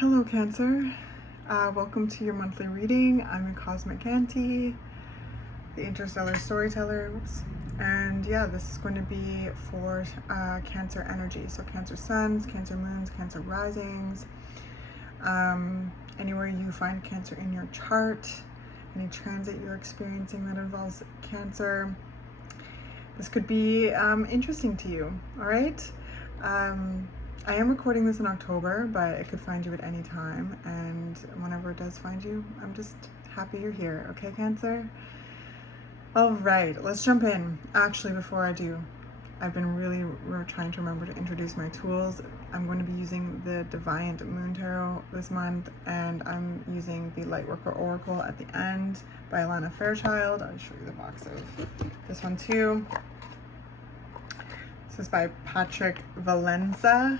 Hello Cancer, welcome to your monthly reading. I'm your Cosmic Auntie, the interstellar storyteller, and yeah, this is going to be for Cancer energy, so Cancer suns, Cancer moons, Cancer risings, anywhere you find Cancer in your chart, any transit you're experiencing that involves Cancer, this could be interesting to you, all right? I am recording this in October, but it could find you at any time, and whenever it does find you, I'm just happy you're here, okay, Cancer? All right, let's jump in. Actually, before I do, I've been really trying to remember to introduce my tools. I'm going to be using the Deviant Moon Tarot this month, and I'm using the Lightworker Oracle at the end by Alana Fairchild. I'll show you the box of this one too. This is by Patrick Valenza.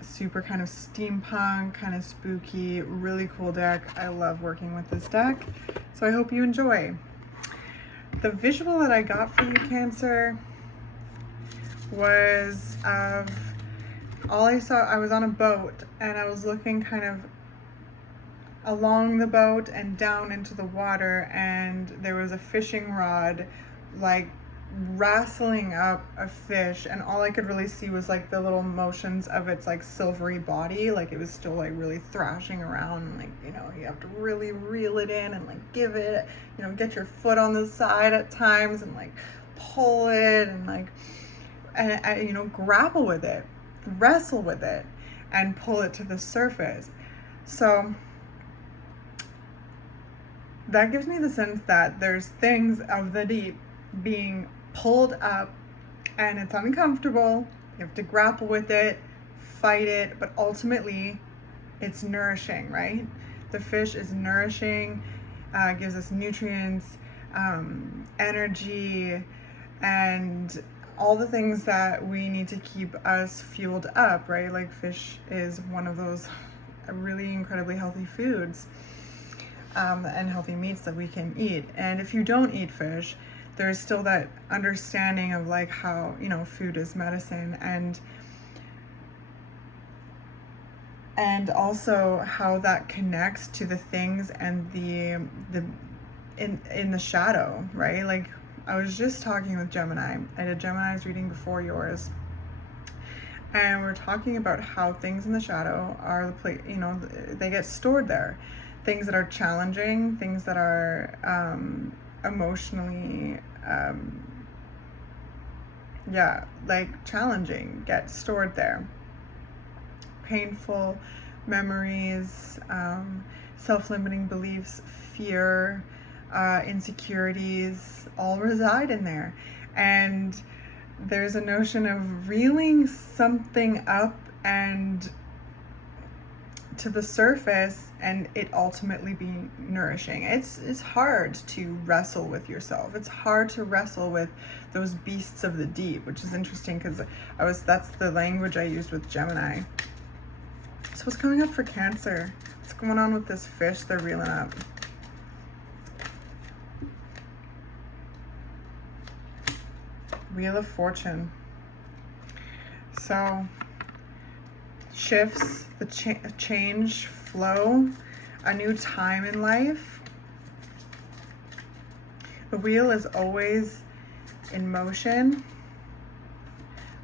Super kind of steampunk, kind of spooky, really cool deck. I love working with this deck, so I hope you enjoy. The visual that I got for you, Cancer, was of all I saw. I was on a boat and I was looking kind of along the boat and down into the water, and there was a fishing rod like wrestling up a fish, and all I could really see was like the little motions of its like silvery body, like it was still like really thrashing around, like, you know, you have to really reel it in and like give it, you know, get your foot on the side at times and like pull it and like and you know, grapple with it, wrestle with it, and pull it to the surface. So that gives me the sense that there's things of the deep being pulled up, and it's uncomfortable. You have to grapple with it, fight it, but ultimately it's nourishing, right? The fish is nourishing, gives us nutrients, energy, and all the things that we need to keep us fueled up, right? Like fish is one of those really incredibly healthy foods, and healthy meats that we can eat. And if you don't eat fish, there's still that understanding of like how, you know, food is medicine, and also how that connects to the things and the in the shadow, right? Like I was just talking with Gemini. I did Gemini's reading before yours, and we're talking about how things in the shadow are the place, you know, they get stored there. Things that are challenging, things that are emotionally like challenging, get stored there. Painful memories, self-limiting beliefs, fear, insecurities all reside in there. And there's a notion of reeling something up and to the surface, and it ultimately being nourishing. It's hard to wrestle with yourself. It's hard to wrestle with those beasts of the deep, which is interesting because that's the language I used with Gemini. So what's coming up for Cancer? What's going on with this fish they're reeling up? Wheel of Fortune. So shifts, the change, flow, a new time in life. The wheel is always in motion.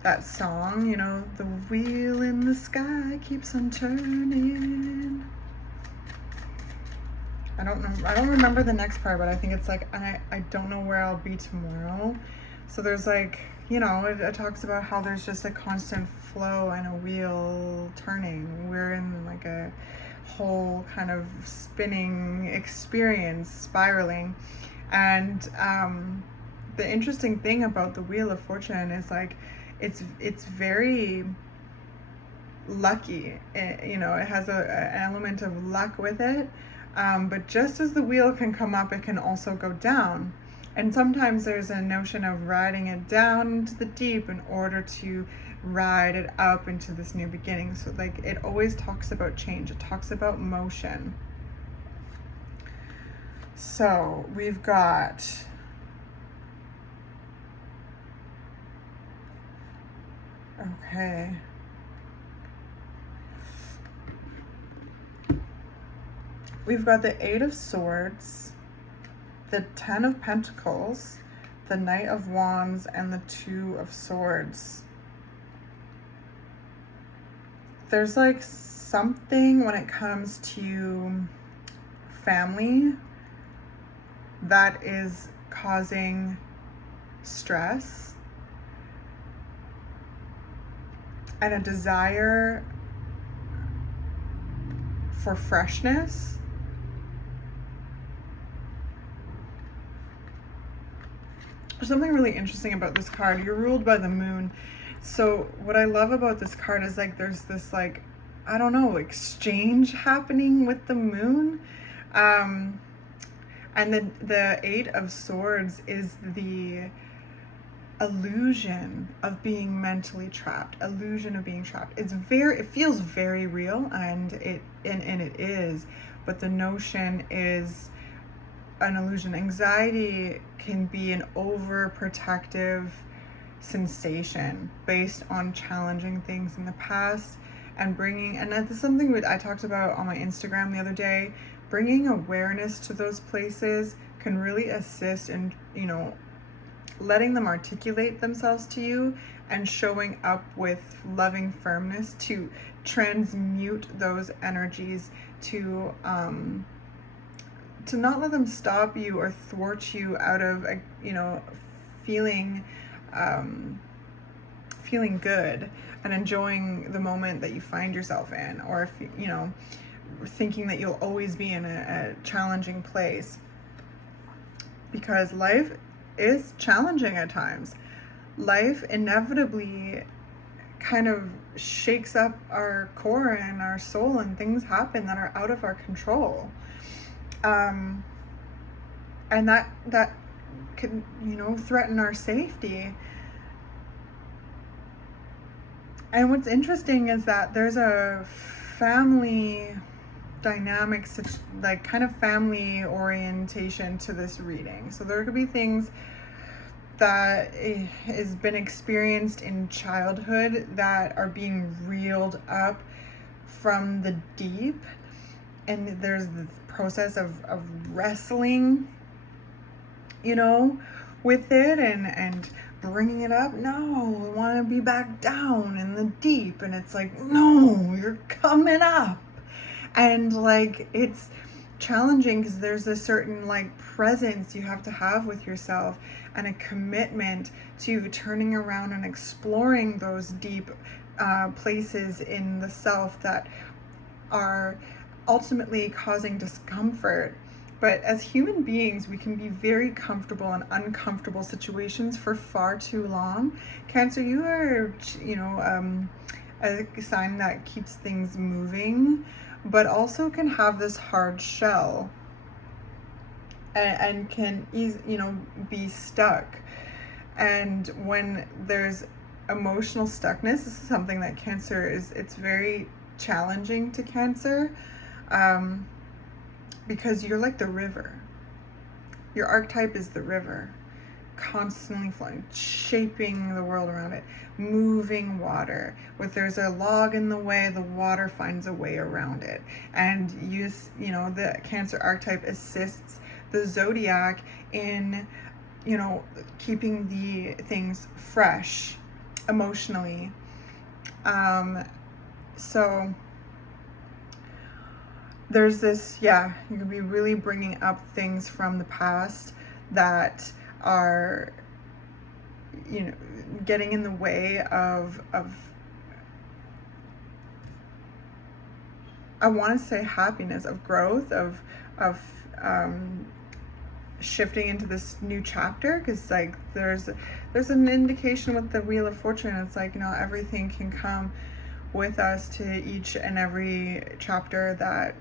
That song, you know, the wheel in the sky keeps on turning. I don't remember the next part, but I think it's like, and I don't know where I'll be tomorrow. So there's like, you know, it talks about how there's just a constant flow and a wheel turning. We're in like a whole kind of spinning experience, spiraling. And the interesting thing about the Wheel of Fortune is like, it's very lucky. You know, it has an element of luck with it. But just as the wheel can come up, it can also go down. And sometimes there's a notion of riding it down into the deep in order to ride it up into this new beginning. So like it always talks about change. It talks about motion. So we've got okay. we've got the Eight of Swords, the Ten of Pentacles, the Knight of Wands, and the Two of Swords. There's like something when it comes to family that is causing stress and a desire for freshness. There's something really interesting about this card. You're ruled by the moon. So what I love about this card is like there's this like, I don't know, exchange happening with the moon. And the Eight of Swords is the illusion of being mentally trapped, illusion of being trapped. It feels very real, and it is, but the notion is an illusion. Anxiety can be an overprotective sensation based on challenging things in the past, and that's something that I talked about on my Instagram the other day. Bringing awareness to those places can really assist in, letting them articulate themselves to you and showing up with loving firmness to transmute those energies, to not let them stop you or thwart you out of, feeling good and enjoying the moment that you find yourself in, or if thinking that you'll always be in a challenging place, because life is challenging at times. Life inevitably kind of shakes up our core and our soul, and things happen that are out of our control. And that can, threaten our safety. And what's interesting is that there's a family dynamic, like kind of family orientation to this reading. So there could be things that has been experienced in childhood that are being reeled up from the deep, and there's the process of wrestling, with it and bringing it up. No, I want to be back down in the deep, and it's like, no, you're coming up. And like, it's challenging because there's a certain like presence you have to have with yourself, and a commitment to turning around and exploring those deep places in the self that are ultimately causing discomfort. But as human beings, we can be very comfortable in uncomfortable situations for far too long. Cancer, you are, a sign that keeps things moving, but also can have this hard shell and can be stuck. And when there's emotional stuckness, this is something that Cancer it's very challenging to Cancer, because you're like the river. Your archetype is the river, constantly flowing, shaping the world around it, moving water. If there's a log in the way, the water finds a way around it. And the Cancer archetype assists the zodiac in, keeping the things fresh emotionally. So there's this, you could be really bringing up things from the past that are, getting in the way of I want to say happiness, of growth, of shifting into this new chapter. Because like there's an indication with the Wheel of Fortune. It's like, everything can come with us to each and every chapter that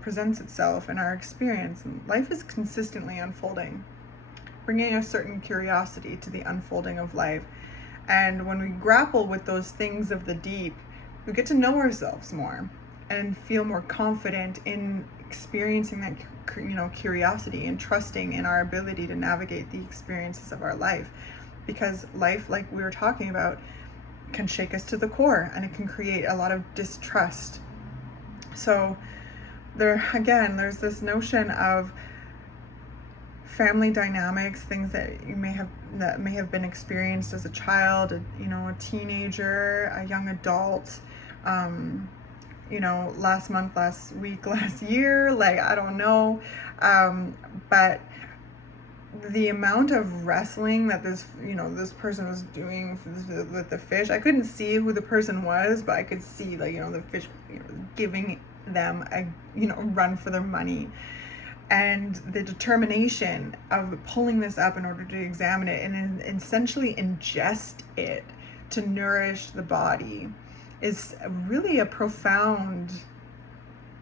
presents itself in our experience. And life is consistently unfolding, bringing a certain curiosity to the unfolding of life. And when we grapple with those things of the deep, we get to know ourselves more and feel more confident in experiencing that curiosity, and trusting in our ability to navigate the experiences of our life. Because life, like we were talking about, can shake us to the core, and it can create a lot of distrust. So there's this notion of family dynamics, things that may have been experienced as a child, a teenager, a young adult, last month, last week, last year, like, I don't know. But the amount of wrestling that this person was doing with the fish, I couldn't see who the person was, but I could see, like, the fish, giving them a, run for their money. And the determination of pulling this up in order to examine it and essentially ingest it to nourish the body is really a profound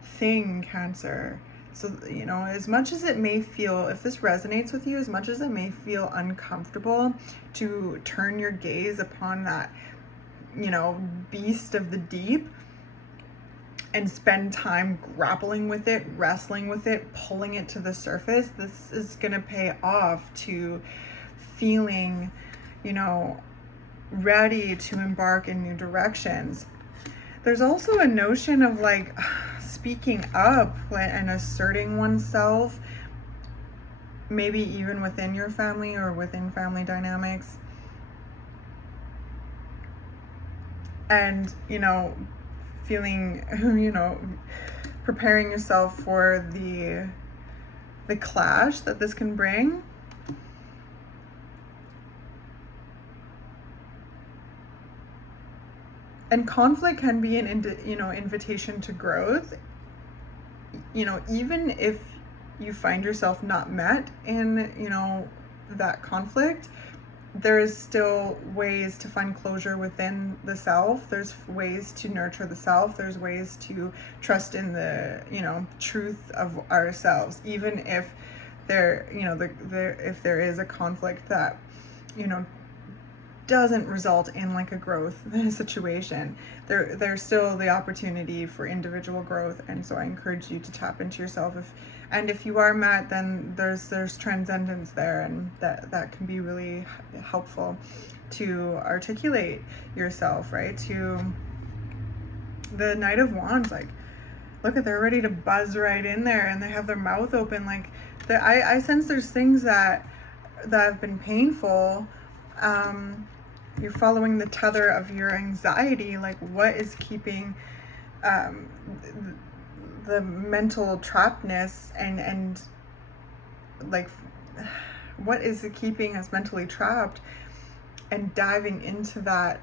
thing, Cancer. So, as much as it may feel, if this resonates with you, as much as it may feel uncomfortable to turn your gaze upon that, beast of the deep, and spend time grappling with it, wrestling with it, pulling it to the surface, this is going to pay off to feeling, ready to embark in new directions. There's also a notion of, like, speaking up and asserting oneself, maybe even within your family or within family dynamics. And, feeling, preparing yourself for the clash that this can bring. And conflict can be an invitation to growth. Even if you find yourself not met in, that conflict, there is still ways to find closure within the self. There's ways to nurture the self. There's ways to trust in the, truth of ourselves, even if if there is a conflict that, doesn't result in, like, a growth situation. There's still the opportunity for individual growth, and so I encourage you to tap into yourself. If you are met, then there's transcendence there, and that can be really helpful to articulate yourself, right? To the Knight of Wands, like, look at, they're ready to buzz right in there, and they have their mouth open. Like, I sense there's things that have been painful. You're following the tether of your anxiety. Like, what is keeping the mental trappedness and like, what is keeping us mentally trapped, and diving into that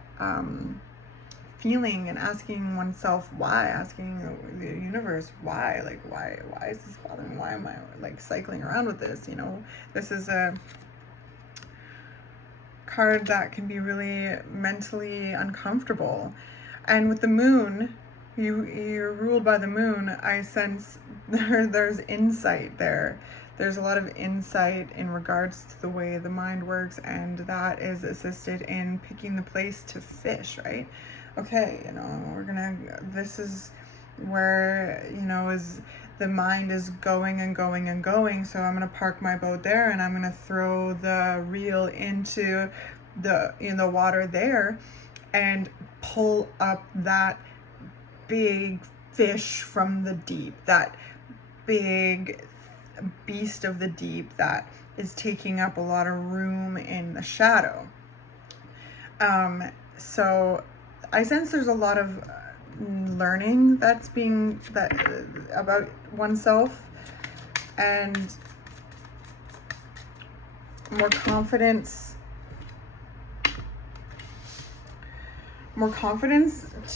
feeling and asking oneself why, asking the universe why, like, why is this bothering me? Why am I, like, cycling around with this? This is a card that can be really mentally uncomfortable. And with the moon, you're ruled by the moon. I sense there's insight there. There's a lot of insight in regards to the way the mind works, and that is assisted in picking the place to fish, right? Okay, this is where, is the mind is going and going and going. So I'm going to park my boat there, and I'm going to throw the reel into the water there and pull up that big fish from the deep, that big beast of the deep that is taking up a lot of room in the shadow. So I sense there's a lot of learning about oneself, and more confidence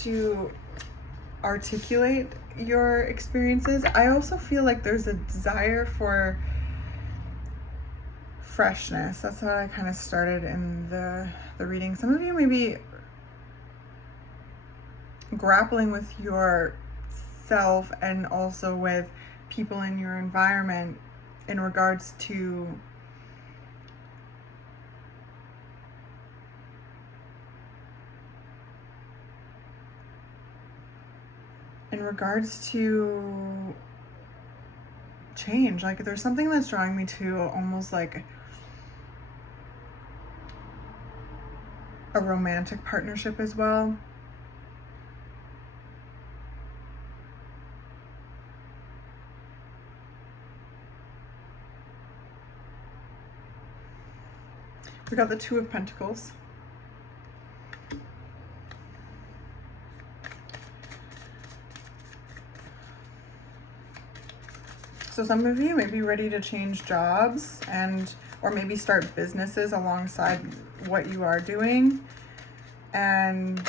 to articulate your experiences. I also feel like there's a desire for freshness. That's what I kind of started in the reading. Some of you may be grappling with yourself and also with people in your environment in regards to change. Like, there's something that's drawing me to almost like a romantic partnership as well. We got the Two of Pentacles. So some of you may be ready to change jobs or maybe start businesses alongside what you are doing. And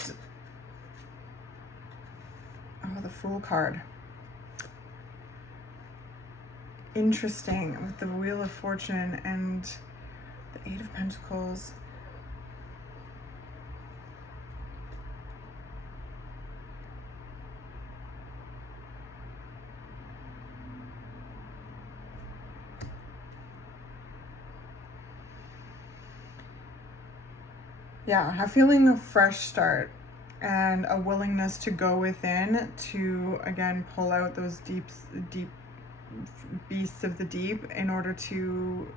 oh, the Fool card. Interesting, with the Wheel of Fortune and the Eight of Pentacles. Yeah, I'm feeling a fresh start and a willingness to go within to, again, pull out those deep beasts of the deep in order to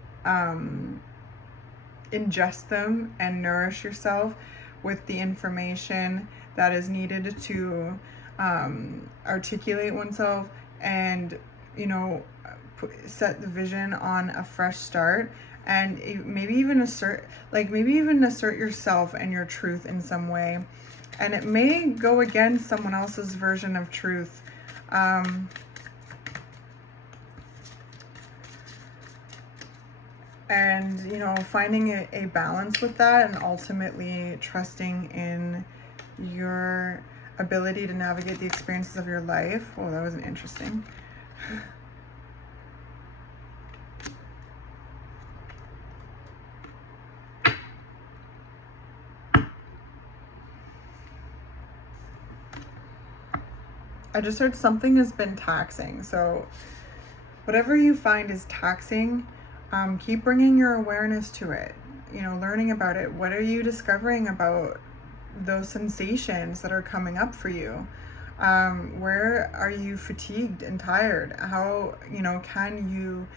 ingest them and nourish yourself with the information that is needed to articulate oneself and, you know, set the vision on a fresh start. And maybe even assert yourself and your truth in some way. And it may go against someone else's version of truth. And, you know, finding a balance with that and ultimately trusting in your ability to navigate the experiences of your life. Oh, that was interesting. I just heard something has been taxing. So whatever you find is taxing, keep bringing your awareness to it, you know, learning about it. What are you discovering about those sensations that are coming up for you? Where are you fatigued and tired? How, you know, can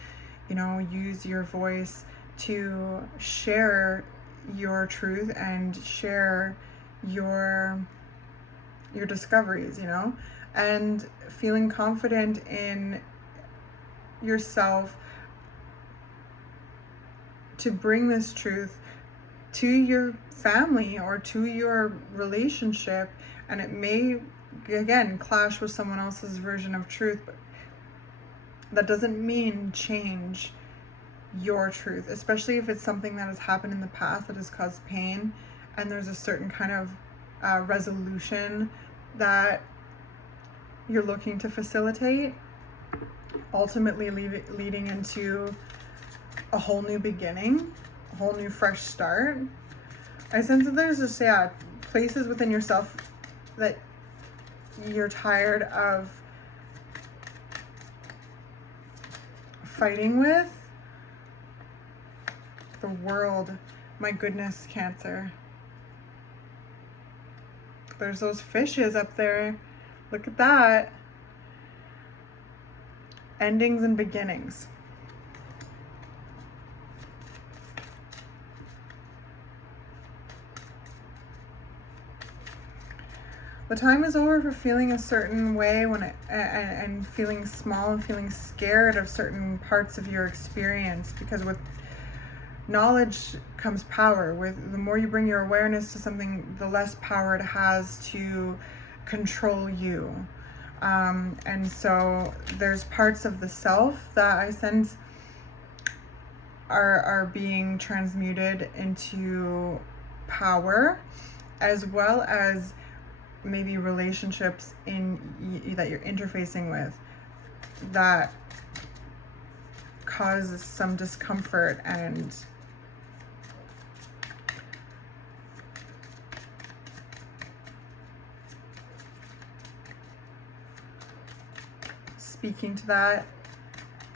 you know, use your voice to share your truth and share your discoveries, you know? And feeling confident in yourself to bring this truth to your family or to your relationship. And it may, again, clash with someone else's version of truth, but that doesn't mean change your truth, especially if it's something that has happened in the past that has caused pain and there's a certain kind of resolution that you're looking to facilitate, ultimately leading into a whole new beginning, a whole new fresh start. I sense that there's just, yeah, places within yourself that you're tired of fighting with. The World, my goodness, Cancer. There's those fishes up there. Look at that. Endings and beginnings. The time is over for feeling a certain way and feeling small and feeling scared of certain parts of your experience, because with knowledge comes power. With the more you bring your awareness to something, the less power it has to control you. And so there's parts of the self that I sense are being transmuted into power, as well as maybe relationships that you're interfacing with that cause some discomfort and speaking to that,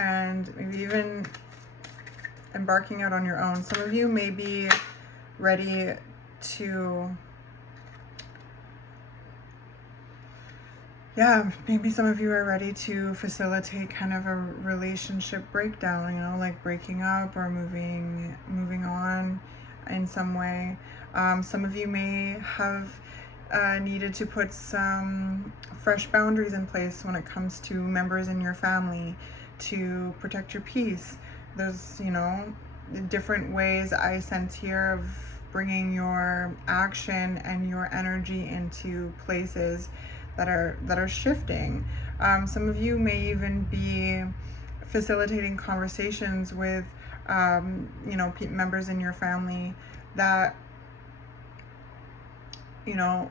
and maybe even embarking out on your own. Some of you may be ready to, yeah, maybe some of you are ready to facilitate kind of a relationship breakdown, you know, like breaking up or moving on in some way. Some of you may have needed to put some fresh boundaries in place when it comes to members in your family to protect your peace. There's, you know, different ways I sense here of bringing your action and your energy into places that are shifting. Some of you may even be facilitating conversations with you know, members in your family that, you know,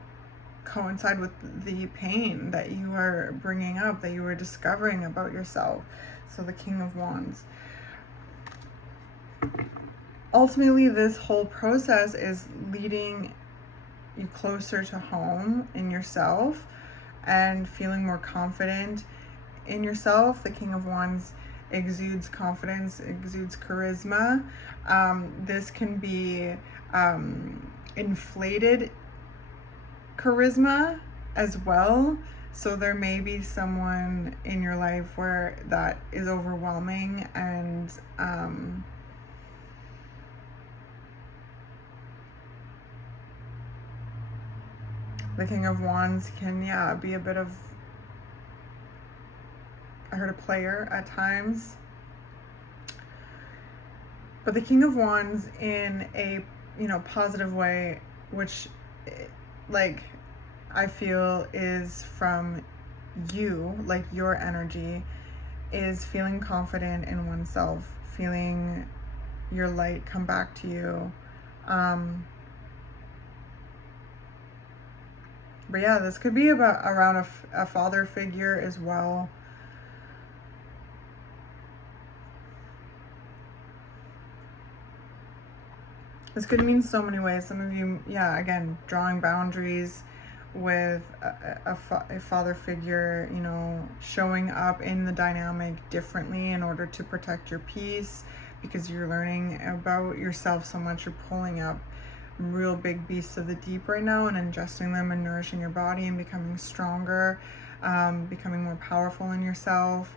coincide with the pain that you are bringing up, that you are discovering about yourself. So the King of Wands. Ultimately, this whole process is leading you closer to home in yourself and feeling more confident in yourself. The King of Wands exudes confidence, exudes charisma. This can be inflated charisma as well. So there may be someone in your life where that is overwhelming, and the King of Wands can, yeah, be a bit of, I heard, a player at times. But the King of Wands in a, you know, positive way, which, like, I feel is from you, like your energy, is feeling confident in oneself, feeling your light come back to you. But yeah, this could be about around a father figure as well. This could mean so many ways. Some of you, yeah, again, drawing boundaries with a father figure, you know, showing up in the dynamic differently in order to protect your peace, because you're learning about yourself so much. You're pulling up real big beasts of the deep right now and ingesting them and nourishing your body and becoming stronger, becoming more powerful in yourself.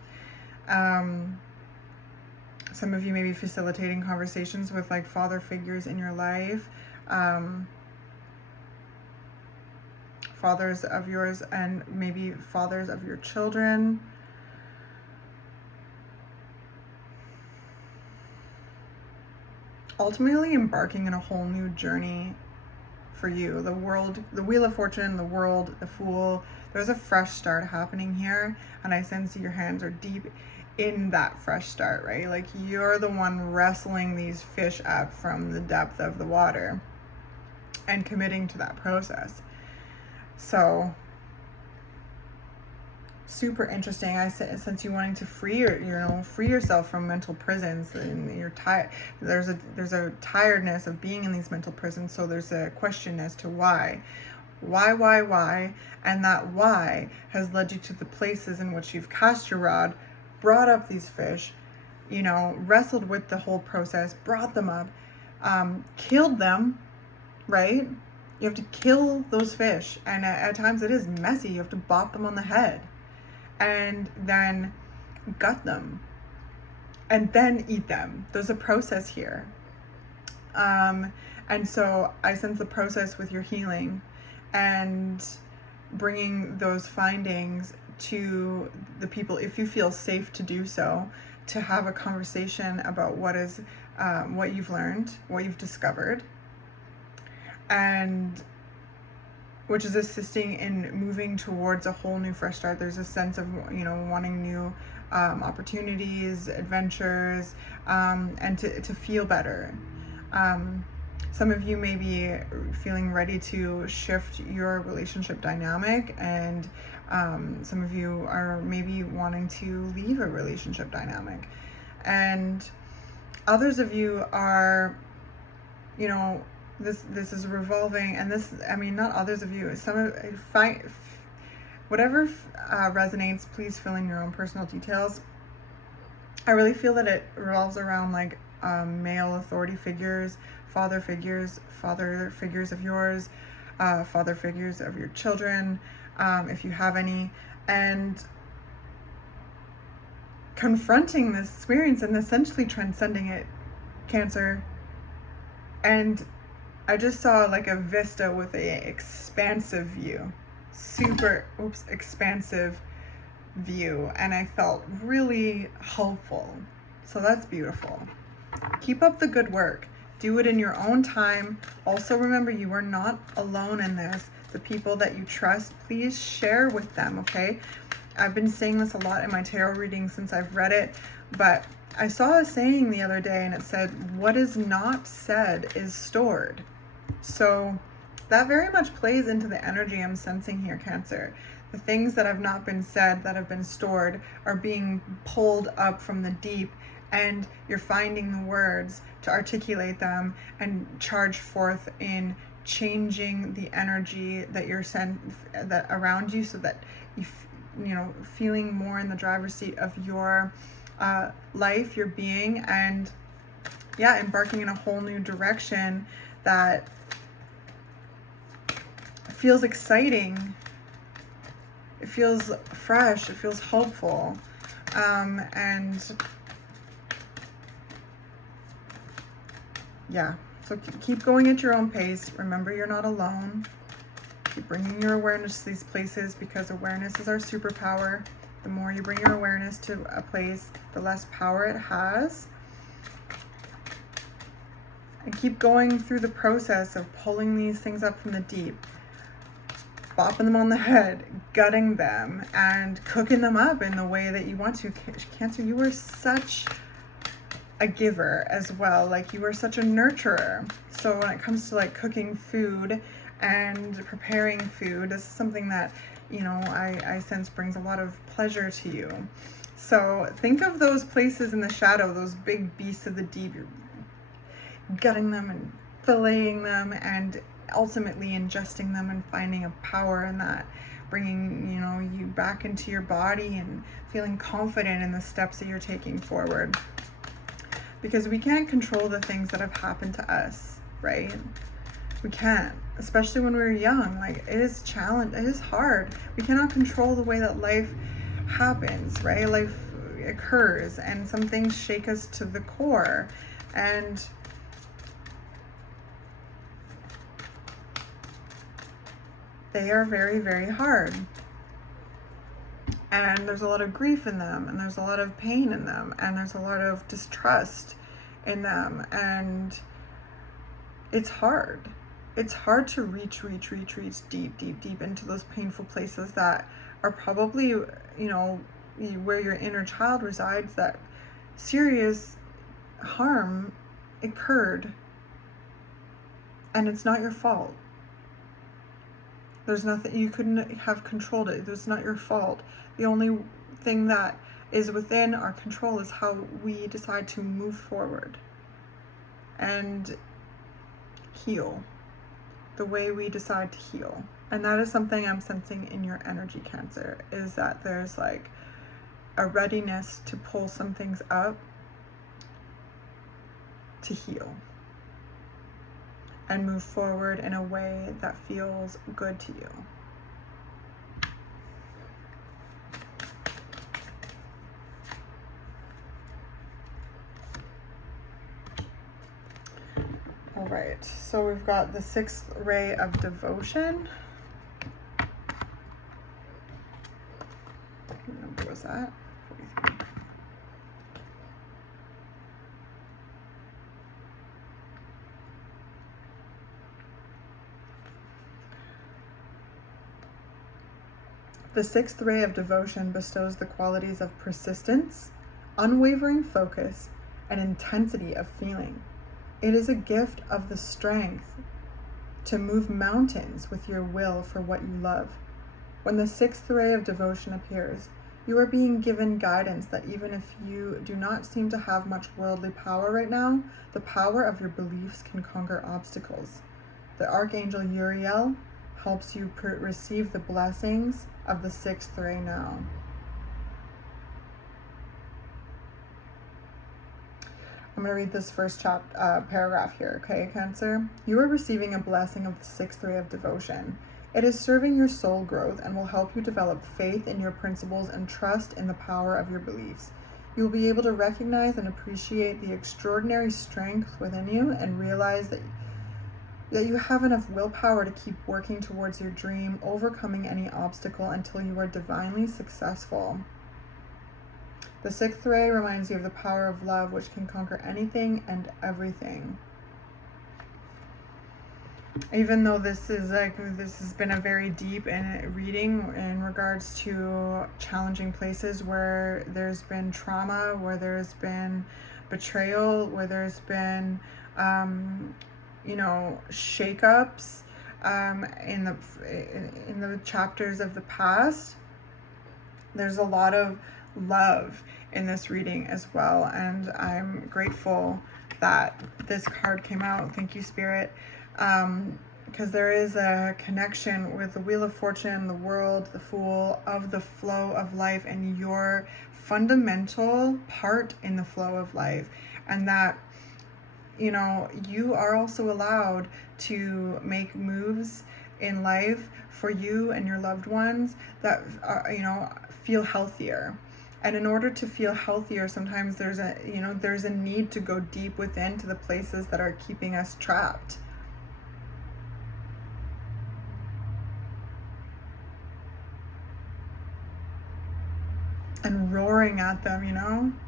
Some of you may be facilitating conversations with like father figures in your life, fathers of yours, and maybe fathers of your children. Ultimately embarking in a whole new journey for you. The world, the Wheel of Fortune, the world, the Fool. There's a fresh start happening here, and I sense your hands are deep in that fresh start, right? Like you're the one wrestling these fish up from the depth of the water and committing to that process. So super interesting. I sense you wanting to free yourself from mental prisons, and you're tired. There's a tiredness of being in these mental prisons. So there's a question as to why, and that why has led you to the places in which you've cast your rod, brought up these fish, you know, wrestled with the whole process, brought them up, killed them, right? You have to kill those fish, and at times it is messy. You have to bop them on the head and then gut them and then eat them. There's a process here. And so I sense the process with your healing and bringing those findings to the people, if you feel safe to do so, to have a conversation about what you've learned, what you've discovered, and which is assisting in moving towards a whole new fresh start. There's a sense of, you know, wanting new opportunities, adventures, and to feel better. Some of you may be feeling ready to shift your relationship dynamic, and some of you are maybe wanting to leave a relationship dynamic. And others of you are, you know, this is revolving, and this, I mean, not others of you, whatever resonates, please fill in your own personal details. I really feel that it revolves around like male authority figures, father figures of yours, father figures of your children, if you have any, and confronting this experience and essentially transcending it, Cancer. And I just saw like a vista with a expansive view, expansive view, and I felt really hopeful. So that's beautiful. Keep up the good work. Do it in your own time. Also remember, you are not alone in this. The people that you trust, please share with them, okay? I've been saying this a lot in my tarot reading since I've read it, but I saw a saying the other day and it said, what is not said is stored. So that very much plays into the energy I'm sensing here, Cancer. The things that have not been said, that have been stored, are being pulled up from the deep, and you're finding the words to articulate them and charge forth in changing the energy that you're that around you, so that you know, feeling more in the driver's seat of your life, your being, and yeah, embarking in a whole new direction that feels exciting. It feels fresh. It feels hopeful, and yeah, so keep going at your own pace. Remember, you're not alone. Keep bringing your awareness to these places, because awareness is our superpower. The more you bring your awareness to a place, the less power it has. And keep going through the process of pulling these things up from the deep, bopping them on the head, gutting them, and cooking them up in the way that you want to. Cancer, you are such a giver as well. Like, you are such a nurturer. So when it comes to like cooking food and preparing food, this is something that, you know, I sense brings a lot of pleasure to you. So think of those places in the shadow, those big beasts of the deep. You're gutting them and filleting them and ultimately ingesting them and finding a power in that, bringing, you know, you back into your body and feeling confident in the steps that you're taking forward. Because we can't control the things that have happened to us, right? We can't, especially when we're young. Like, it is challenge, it is hard. We cannot control the way that life happens, right? Life occurs, and some things shake us to the core, and they are very, very hard. And there's a lot of grief in them, and there's a lot of pain in them, and there's a lot of distrust in them, and it's hard. It's hard to reach deep into those painful places that are probably, you know, where your inner child resides, that serious harm occurred, and it's not your fault. There's nothing, you couldn't have controlled it. It's not your fault. The only thing that is within our control is how we decide to move forward and heal, the way we decide to heal. And that is something I'm sensing in your energy, Cancer, is that there's like a readiness to pull some things up to heal and move forward in a way that feels good to you. All right, so we've got the 6th ray of devotion. What number was that? 43. The 6th ray of devotion bestows the qualities of persistence, unwavering focus, and intensity of feeling. It is a gift of the strength to move mountains with your will for what you love. When the 6th ray of devotion appears, you are being given guidance that even if you do not seem to have much worldly power right now, the power of your beliefs can conquer obstacles. The Archangel Uriel helps you receive the blessings of the 6th ray now. I'm going to read this first paragraph here, okay, Cancer? You are receiving a blessing of the 6th ray of devotion. It is serving your soul growth and will help you develop faith in your principles and trust in the power of your beliefs. You will be able to recognize and appreciate the extraordinary strength within you and realize that you have enough willpower to keep working towards your dream, overcoming any obstacle until you are divinely successful. The 6th ray reminds you of the power of love, which can conquer anything and everything. Even though this has been a very deep reading in regards to challenging places where there's been trauma, where there's been betrayal, where there's been shakeups in the chapters of the past. There's a lot of love in this reading as well, and I'm grateful that this card came out. Thank you, Spirit. Because there is a connection with the Wheel of Fortune, the World, the Fool, of the flow of life, and your fundamental part in the flow of life. And that, you are also allowed to make moves in life for you and your loved ones that are, feel healthier. And in order to feel healthier, sometimes there's a need to go deep within to the places that are keeping us trapped. And roaring at them,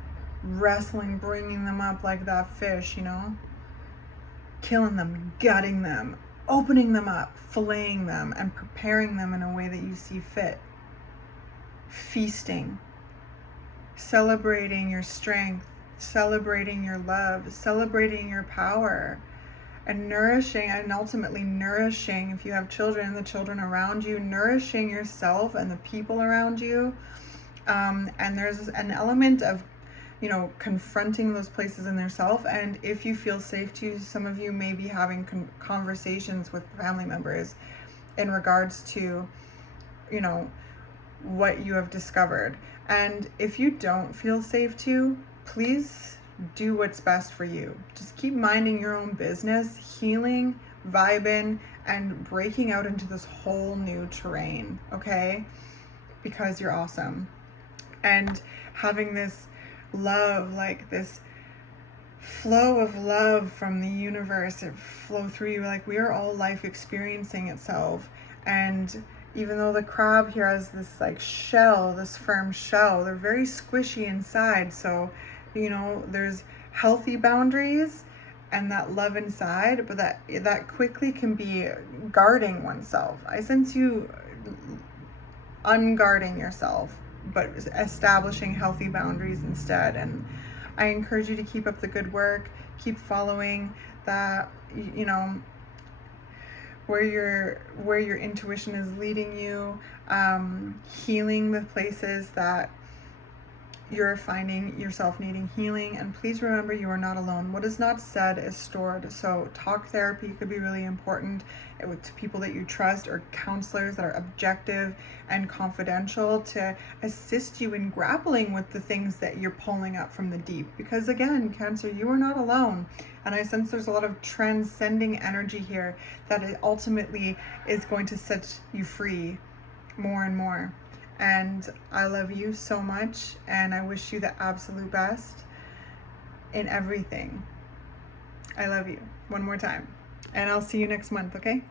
wrestling, bringing them up like that fish, killing them, gutting them, opening them up, filleting them, and preparing them in a way that you see fit. Feasting, celebrating your strength, celebrating your love, celebrating your power, and nourishing, and ultimately nourishing, if you have children, the children around you, nourishing yourself and the people around you. And there's an element of, confronting those places in yourself. And if you feel safe to, some of you may be having conversations with family members in regards to, what you have discovered. And if you don't feel safe to, please do what's best for you. Just keep minding your own business, healing, vibing, and breaking out into this whole new terrain, okay? Because you're awesome. And having this love, like this flow of love from the universe, it flow through you. Like, we are all life experiencing itself. And even though the crab here has this shell, this firm shell, they're very squishy inside. So, there's healthy boundaries and that love inside, but that quickly can be guarding oneself. I sense you unguarding yourself, but establishing healthy boundaries instead. And I encourage you to keep up the good work, keep following that, where your intuition is leading you, healing the places that you're finding yourself needing healing. And please remember, you are not alone. What is not said is stored. So talk therapy could be really important to people that you trust, or counselors that are objective and confidential to assist you in grappling with the things that you're pulling up from the deep. Because again, Cancer, you are not alone. And I sense there's a lot of transcending energy here that it ultimately is going to set you free more and more. And I love you so much, and I wish you the absolute best in everything. I love you one more time, and I'll see you next month, okay?